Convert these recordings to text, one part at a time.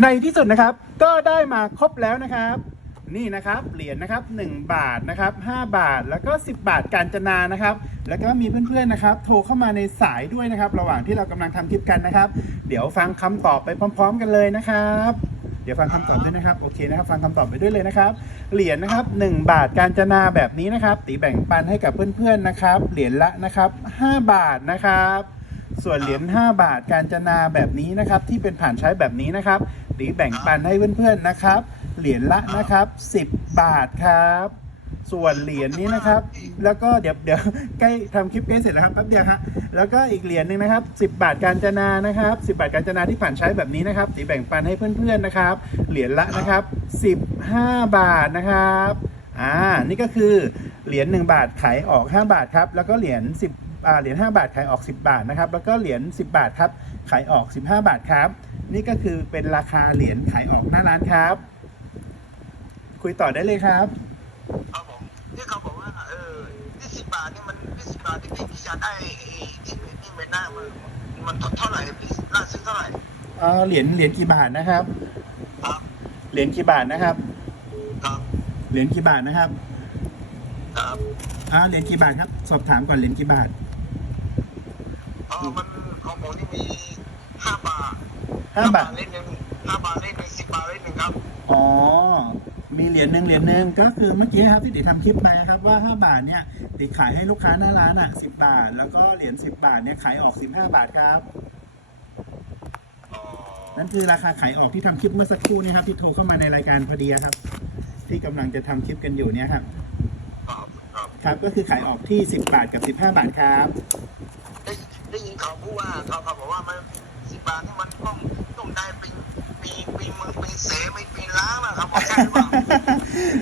ในที่สุดนะครับก็ได้มาครบแล้วนะครับ นี่นะครับเหรียญนะครับ 1 บาทนะครับ 5 บาทแล้วก็ 10 บาทการจนานะครับ แล้วก็มีเพื่อนๆนะครับ โทรเข้ามาในสายด้วยนะครับ ระหว่างที่เรากำลังทำคลิปกันนะครับ เดี๋ยวฟังคำตอบไปพร้อม ๆ กันเลยนะครับเดี๋ยวฟังคำตอบด้วยนะครับโอเคนะครับ ฟังคำตอบไปด้วยเลยนะครับ เหรียญนะครับ 1 บาทการจนาแบบนี้นะครับ ตีแบ่งปันให้กับเพื่อนๆนะครับ เหรียญละนะครับ 5 บาทนะครับ ส่วนเหรียญ5บาทการจนาแบบนี้นะครับ ที่เป็นผ่านใช้แบบนี้นะครับ ตีแบ่งปันให้เพื่อนๆนะครับ เหรียญละนะครับ 10 บาทครับ ส่วนเหรียญนี้นะครับ แล้วก็เดี๋ยวเดี๋ยวใกล้ทำคลิปใกล้เสร็จแล้วครับแป๊บเดียวฮะแล้วก็อีกเหรียญหนึ่งนะครับ 10 บาทการจนานะครับ 10 บาทการจนาที่ผ่านใช้แบบนี้นะครับตีแบ่งปันให้เพื่อนๆนะครับ เหรียญละนะครับ 15 บาทนะครับอ่านี่ก็คือเหรียญ1บาทขายออก 5 บาทครับแล้วก็เหรียญ10อ่าเหรียญ5บาทขายออก 10 บาทนะครับแล้วก็เหรียญ10 บาทครับขายออก 15 บาทครับ นี่ก็คือเป็นราคาเหรียญขายออกหน้าร้านครับ คุยต่อได้เลยครับครับผมที่เขาบอกว่าเออที่สิบบาทนี่มันที่สิบบาทที่พี่พี่จะได้ไอ้ที่ที่เป็นหน้ามันมันเท่าไหร่พี่น่าซื้อเท่าไหร่เออเหรียญเหรียญกี่บาทนะครับครับเหรียญกี่บาทนะครับครับเหรียญกี่บาทนะครับครับอ่าเหรียญกี่บาทครับ สอบถามก่อนเหรียญกี่บาทเออมันของผมนี่มีห้าบาท ห้าบาทเล่นหนึ่งห้าบาทเล่นหนึ่งสิบบาทเล่นหนึ่งครับ อ๋อ มีเหรียญหนึ่งเหรียญหนึ่งก็คือเมื่อกี้ครับที่ติดทำคลิปไปครับว่า 5 บาทเนี่ยติดขายให้ลูกค้าหน้าร้านอะ10 บาท แล้วก็เหรียญ10 บาทเนี่ยขายออก 15 บาทครับอ๋อนั่นคือราคาขายออกที่ทำคลิปเมื่อสักครู่นี้ครับที่โทรเข้ามาในรายการพอดีครับ ที่กำลังจะทำคลิปกันอยู่เนี่ยครับครับครับครับก็คือขายออกที่ 10 บาทกับ 15 บาทครับ ได้ได้ยินเขาพูดว่าเขาเขาบอกว่ามันสิบบาทนี่มันต้องต้องได้ปีปีปี มึงปีเสไม่ปีล้างนะครับว่าใช่หรือเปล่า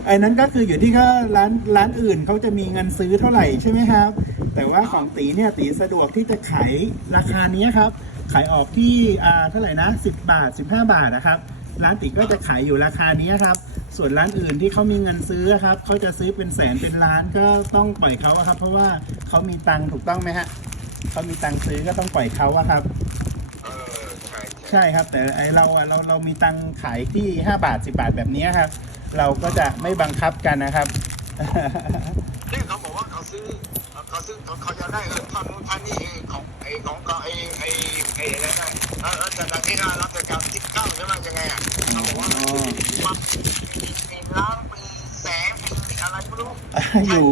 ไอ้นั้นก็คืออยู่ที่ก็ร้านร้านอื่นเขาจะมีเงินซื้อเท่าไหร่ใช่ไหมครับ แต่ว่าของตีเนี่ยตีสะดวกที่จะขายราคานี้ครับ ขายออกที่อ่าเท่าไหร่นะ 10 บาท 15 บาทนะครับ ร้านตีก็จะขายอยู่ราคานี้ครับ ส่วนร้านอื่นที่เขามีเงินซื้อครับเขาจะซื้อเป็นแสนเป็นล้านก็ต้องปล่อยเขาอะครับ เพราะว่าเขามีตังค์ถูกต้องไหมฮะเขามีตังค์ซื้อก็ต้องปล่อยเขาอะครับ ใช่ใช่ใช่ครับ แต่ไอเราอะเราเรามีตังค์ขายที่ 5 บาท 10 บาทแบบนี้ครับ เราก็จะไม่บังคับกันนะครับ นี่เขาบอกว่าเขาซื้อเขาซื้อเขาเขาจะได้เออท่านนู้นท่านนี้เองของไอ้ของก็ไอ้ไอ้ไอ้อะไรนะเออเออจากการที่เรารับจากการที่เก้าใช่ไหมยังไงอะเขาบอกว่ามันมีความมีมีล้างมีแสงมีอะไรไม่รู้อยู่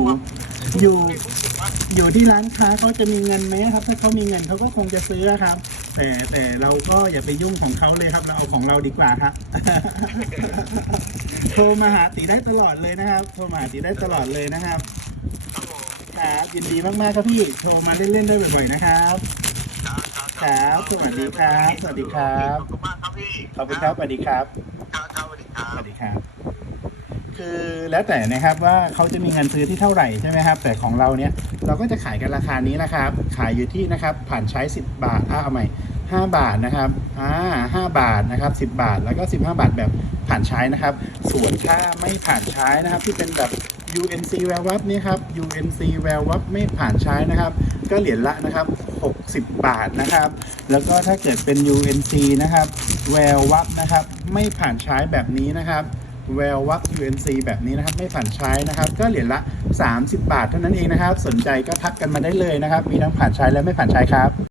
อยู่ไม่รู้สึกว่าอยู่ที่ร้านค้าเขาจะมีเงินไหมครับ ถ้าเขามีเงินเขาก็คงจะซื้อครับ แต่แต่เราก็อย่าไปยุ่งของเขาเลยครับ เราเอาของเราดีกว่าครับ โทรมาหาตีได้ตลอดเลยนะครับ โทรมาหาตีได้ตลอดเลยนะครับครับผมครับยินดีมากๆครับพี่โทรมาเล่นๆได้บ่อยๆนะครับครับสวัสดีครับ สวัสดีครับขอบคุณมากครับพี่ขอบคุณครับสวัสดีครับครับครับสวัสดีครัสบวัสดีครับ คือแล้วแต่นะครับว่าเขาจะมีเงินซื้อที่เท่าไหร่ใช่ไหมครับ แต่ของเราเนี่ยเราก็จะขายกันราคานี้นะครับ ขายอยู่ที่นะครับผ่านใช้ 10 บาทอ่าเอาใหม่5 บาทนะครับอ่า5บาทนะครับ 10 บาทแล้วก็ 15 บาทแบบผ่านใช้นะครับ ส่วนถ้าไม่ผ่านใช้นะครับที่เป็นแบบ UNC w a l w a p นี่ครับ UNC w a l w a p ไม่ผ่านใช้นะครับ ก็เหรียญละนะครับ 60 บาทนะครับ แล้วก็ถ้าเกิดเป็น UNC นะครับ w a l w a p นะครับ ไม่ผ่านใช้แบบนี้นะครับ แวววับ UNC แบบนี้นะครับ ไม่ผ่านใช้นะครับ ก็เหรียญละ 30 บาทเท่านั้นเองนะครับ สนใจก็ทักกันมาได้เลยนะครับ มีทั้งผ่านใช้และไม่ผ่านใช้ครับ